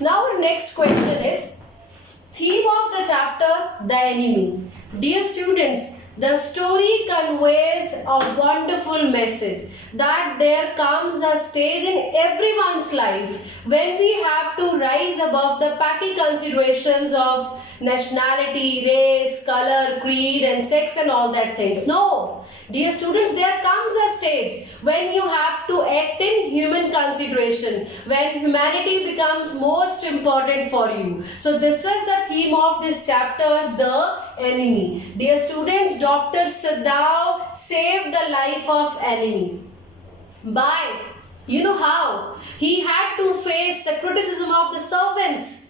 Now our next question is theme of the chapter, the enemy. Dear students, the story conveys a wonderful message that there comes a stage in everyone's life when we have to rise above the petty considerations of nationality, race, color, creed and sex and all that things. No, dear students, there comes a stage when you have to act in human consideration, when humanity becomes most important for you. So this is the theme of this chapter, the enemy. Dear students, Dr. Sadao saved the life of enemy. By, you know how? He had to face the criticism of the servants.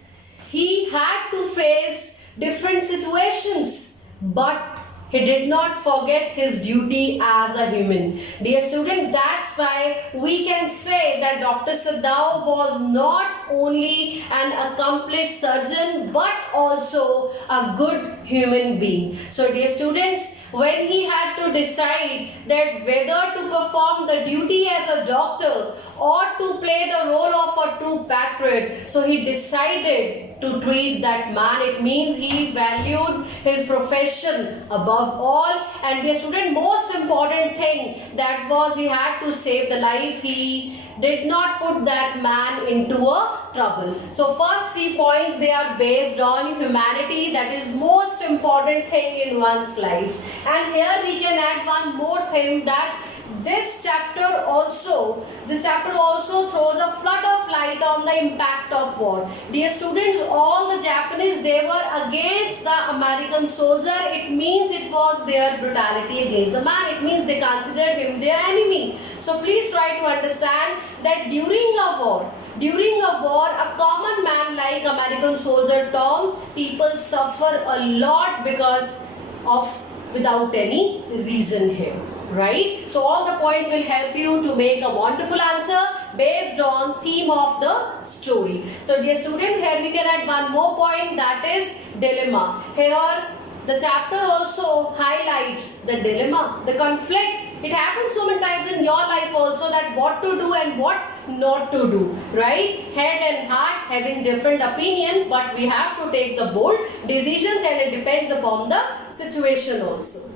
He had to face different situations, but he did not forget his duty as a human. Dear students, that's why we can say that Dr. Sadao was not only an accomplished surgeon but also a good human being. So dear students, when he had to decide that whether to perform the duty as a doctor or to play the role of a true patriot, so he decided to treat that man. It means he valued his profession above all, and the student, most important thing that was he had to save the life. He did not put that man into a trouble. So first 3 points, they are based on humanity, that is most important thing in one's life. And here we can add one more thing, that this chapter also throws a flood of light on the impact of war. Dear students, all the Japanese, they were against the American soldier. It means it was their brutality against the man. It means they considered him their enemy. So please try to understand that during a war, a common man like American soldier Tom, people suffer a lot because of without any reason here. Right? So all the points will help you to make a wonderful answer based on theme of the story. So dear student, here we can add one more point, that is dilemma. Here the chapter also highlights the dilemma, the conflict. It happens so many times in your life also, that what to do and what not to do, right? Head and heart having different opinion, but we have to take the bold decisions, and it depends upon the situation also.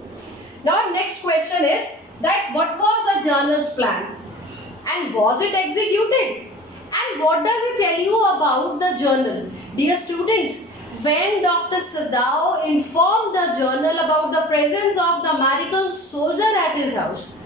Now next question is that what was the journal's plan and was it executed? And what does it tell you about the journal? Dear students, when Dr. Sadao informed the journal about the presence of the American soldier at his house,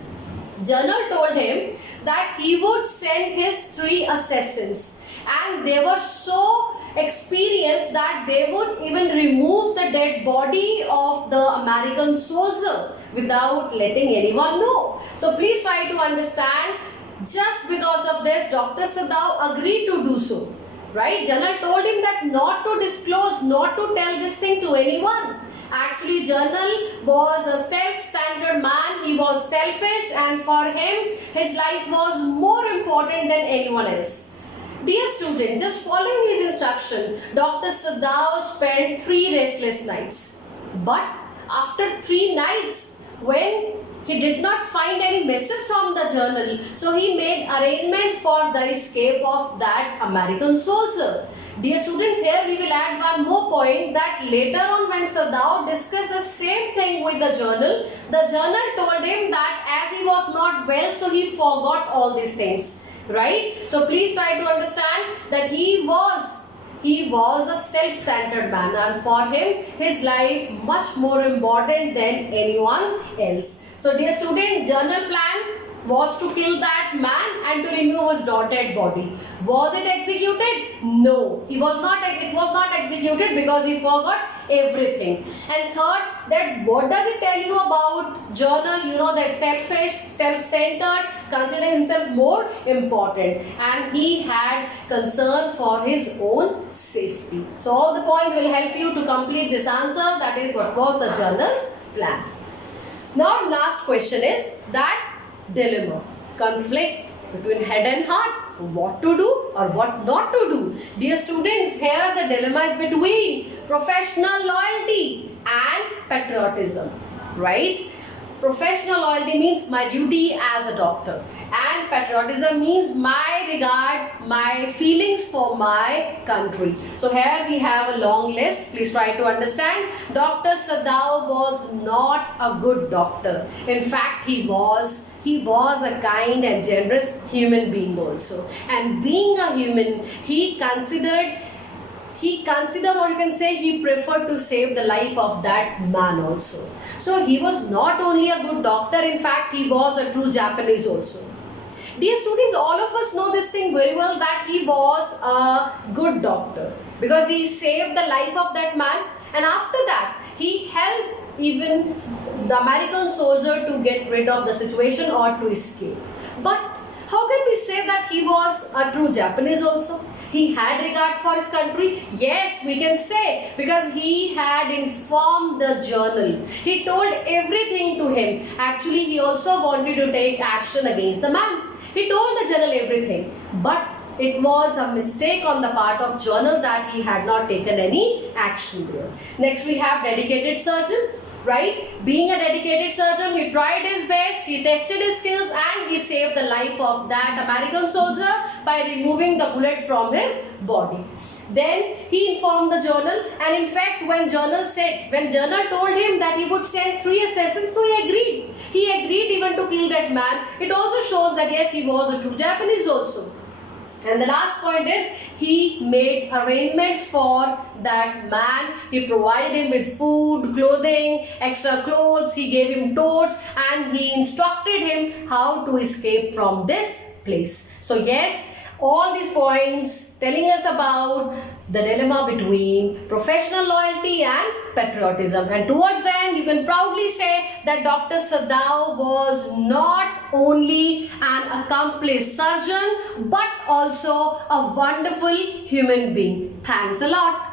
journal told him that he would send his 3 assassins, and they were so experienced that they would even remove the dead body of the American soldier without letting anyone know. So please try to understand, just because of this Dr. Sadao agreed to do so. Right? Journal told him that not to disclose, not to tell this thing to anyone. Actually, Journal was a self-centered man. He was selfish, and for him, his life was more important than anyone else. Dear student, just following his instruction, Dr. Sadao spent 3 restless nights. But after 3 nights, when he did not find any message from the journal, so he made arrangements for the escape of that American soldier. Dear students, here we will add one more point, that later on when Sadao discussed the same thing with the journal told him that as he was not well, so he forgot all these things. Right? So please try to understand that he was a self-centered man, and for him his life much more important than anyone else. So dear student, journal plan was to kill that man and to remove his dead body. Was it executed? No, it was not executed because he forgot everything. And third, that what does it tell you about journal? You know, that selfish, self-centered, consider himself more important, and he had concern for his own safety. So all the points will help you to complete this answer, that is what was the journal's plan. Now last question is that dilemma, conflict between head and heart, what to do or what not to do. Dear students, here the dilemma is between professional loyalty and patriotism, right? professional loyalty means my duty as a doctor, and patriotism means my regard, my feelings for my country. So here we have a long list. Please try to understand. Dr. Sadao was not a good doctor. In fact, he was a kind and generous human being also. And being a human, he considered, or you can say, he preferred to save the life of that man also. So he was not only a good doctor, in fact, he was a true Japanese also. Dear students, all of us know this thing very well, that he was a good doctor because he saved the life of that man, and after that he helped even the American soldier to get rid of the situation or to escape. But how can we say that he was a true Japanese also? He had regard for his country. Yes, we can say, because he had informed the journal. He told everything to him. Actually, he also wanted to take action against the man. He told the journal everything. But it was a mistake on the part of journal that he had not taken any action there. Next, we have dedicated surgeon. Right? Being a dedicated surgeon, he tried his best, he tested his skills, and he saved the life of that American soldier by removing the bullet from his body. Then he informed the journal, and in fact, when journal told him that he would send 3 assassins, so he agreed. He agreed even to kill that man. It also shows that yes, he was a true Japanese also. And the last point is, he made arrangements for that man. He provided him with food, clothing, extra clothes. He gave him torch, and he instructed him how to escape from this place. So yes, all these points telling us about the dilemma between professional loyalty and patriotism. And towards the end, you can proudly say that Dr. Sadao was not only an accomplished surgeon, but also a wonderful human being. Thanks a lot.